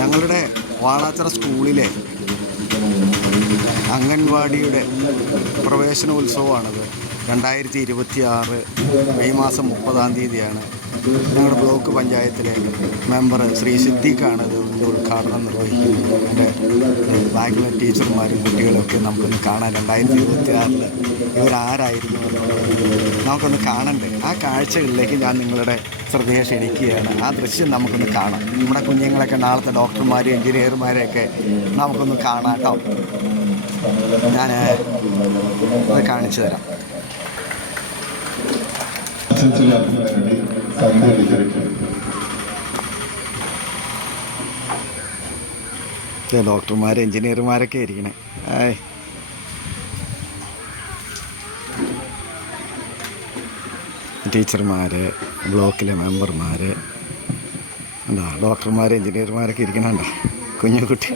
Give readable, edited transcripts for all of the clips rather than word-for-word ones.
ഞങ്ങളുടെ വാളാച്ചിറ സ്കൂളിലെ അംഗൻവാടിയുടെ പ്രവേശനോത്സവമാണത്. 2026 മെയ് മാസം 30-ാം തീയതിയാണ്. ഞങ്ങളുടെ ബ്ലോക്ക് പഞ്ചായത്തിലെ മെമ്പർ ശ്രീ സിദ്ദീഖാണ് ഇതിൻ്റെ ഉദ്ഘാടനം നിർവഹിക്കുന്നത്. എൻ്റെ ബാക്കിലെ ടീച്ചർമാരും കുട്ടികളൊക്കെ നമുക്കൊന്ന് കാണാൻ 2026 ഇവരാരായിരുന്നു എന്നുള്ളത് നമുക്കൊന്ന് കാണണ്ടേ. ആ കാഴ്ചകളിലേക്ക് ഞാൻ നിങ്ങളുടെ ശ്രദ്ധയെ ക്ഷണിക്കുകയാണ്. ആ ദൃശ്യം നമുക്കൊന്ന് കാണാം. നമ്മുടെ കുഞ്ഞുങ്ങളൊക്കെ നാളത്തെ ഡോക്ടർമാരും എഞ്ചിനീയർമാരെയൊക്കെ നമുക്കൊന്ന് കാണാം കേട്ടോ. ഞാൻ അത് കാണിച്ചു തരാം. ഡോക്ടർമാർ എഞ്ചിനീയർമാരൊക്കെ ഇരിക്കണേ. ടീച്ചർമാർ, ബ്ലോക്കിലെ മെമ്പർമാർ, എന്താ ഡോക്ടർമാർ എഞ്ചിനീയർമാരൊക്കെ ഇരിക്കണുണ്ടോ. കുഞ്ഞു കുട്ടി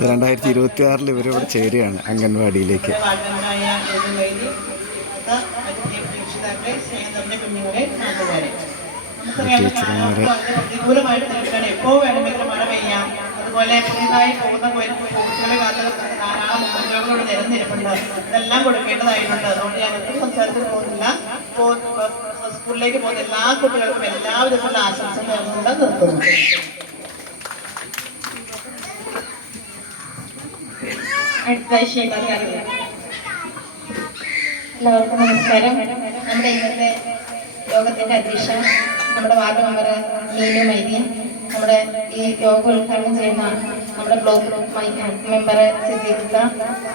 2026 ഇവരിവിടെ ചേരുകയാണ് അംഗൻവാടിയിലേക്ക്. ടീച്ചർമാർ അതുപോലെ പുതിയതായി പോകുന്ന കുട്ടികളെ ധാരാളം ഉദ്യോഗങ്ങളോട് നിരന്നിരിപ്പുണ്ട്. ഇതെല്ലാം കൊടുക്കേണ്ടതായിട്ടുണ്ട്. അതുകൊണ്ട് ഞാൻ ഒത്തിരി സംസാരത്തിൽ പോകുന്നില്ല. സ്കൂളിലേക്ക് പോകുന്ന എല്ലാ കുട്ടികൾക്കും എല്ലാവിധത്തിലുള്ള ആശംസകൾ നേർന്നുകൊണ്ട് നിർത്തുന്നു. എല്ലാവർക്കും നമസ്കാരം. നമ്മുടെ ഇന്നത്തെ യോഗത്തിന്റെ അധ്യക്ഷ നമ്മുടെ വാർഡ് മെമ്പർ നീനു മൈദീൻ, നമ്മുടെ ഈ യോഗ ഉദ്ഘാടനം ചെയ്യുന്ന നമ്മുടെ ബ്ലോക്ക് മെമ്പർ സിദ്ദീഖ,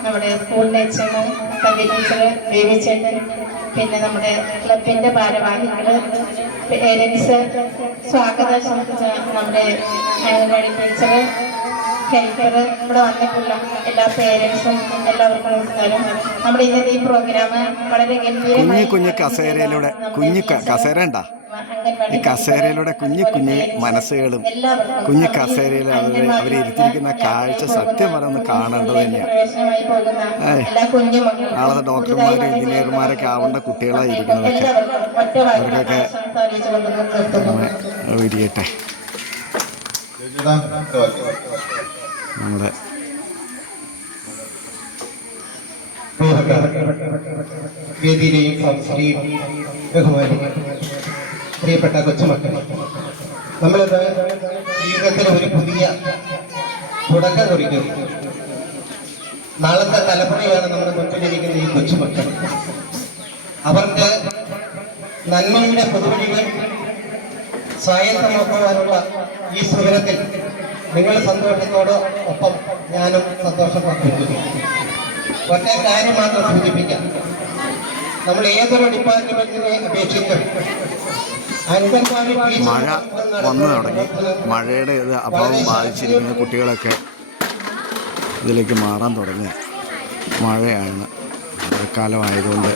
നമ്മുടെ സ്കൂളിലെ എച്ച്എം സന്ധ്യ ടീച്ചർ, ദേവി ചേട്ടൻ, പിന്നെ നമ്മുടെ ക്ലബിന്റെ ഭാരവാഹികള്, പേരൻസ്, സ്വാഗതം സംബന്ധിച്ച നമ്മുടെ അംഗൻവാടി ടീച്ചർ, ഹെൽപ്പർ, ഇവിടെ വന്നിട്ടുള്ള എല്ലാ പേരൻസും എല്ലാവർക്കും നമസ്കാരം. നമ്മുടെ ഇന്നത്തെ ഈ പ്രോഗ്രാം വളരെ ഗംഭീരമായി ഈ കസേരയിലൂടെ കുഞ്ഞു മനസ്സുകളും കുഞ്ഞു കസേരയിൽ അവരിരുത്തിരിക്കുന്ന കാഴ്ച സത്യം പറഞ്ഞ് കാണേണ്ടത് തന്നെയാണ്. നാളെ ഡോക്ടർമാരും എഞ്ചിനീയർമാരൊക്കെ ആവേണ്ട കുട്ടികളായിരിക്കുന്നതൊക്കെ അവർക്കൊക്കെ വിരിയട്ടെ. നമ്മുടെ വേദിയിലെയും സ്ത്രീയും ബഹുമാനിക്കും പ്രിയപ്പെട്ട കൊച്ചുമക്കൾ, നമ്മളിത് ജീവിതത്തിൽ ഒരു പുതിയ തുടക്കം കുറിക്കുന്നു. നാളത്തെ തലമുറയാണ് നമ്മുടെ മുന്നിലിരിക്കുന്ന ഈ കൊച്ചുമക്കൾ. അവർക്ക് നന്മയുടെ പൊതുവഴികൾ സ്വായത്തമാക്കുവാനുള്ള ഈ സുഖത്തിൽ നിങ്ങൾ സന്തോഷത്തോടൊപ്പം ഞാനും സന്തോഷം പങ്കുവയ്ക്കുന്നു. ഒറ്റ കാര്യം മാത്രം സൂചിപ്പിക്കാം. നമ്മൾ ഏതൊരു ഡിപ്പാർട്ട്മെന്റിനെ അപേക്ഷിച്ചും മഴ വന്നു തുടങ്ങി. മഴയുടെ അഭാവം ബാധിച്ചിരിക്കുന്ന കുട്ടികളൊക്കെ ഇതിലേക്ക് മാറാൻ തുടങ്ങി. മഴയാണ്, മഴക്കാലമായതുകൊണ്ട്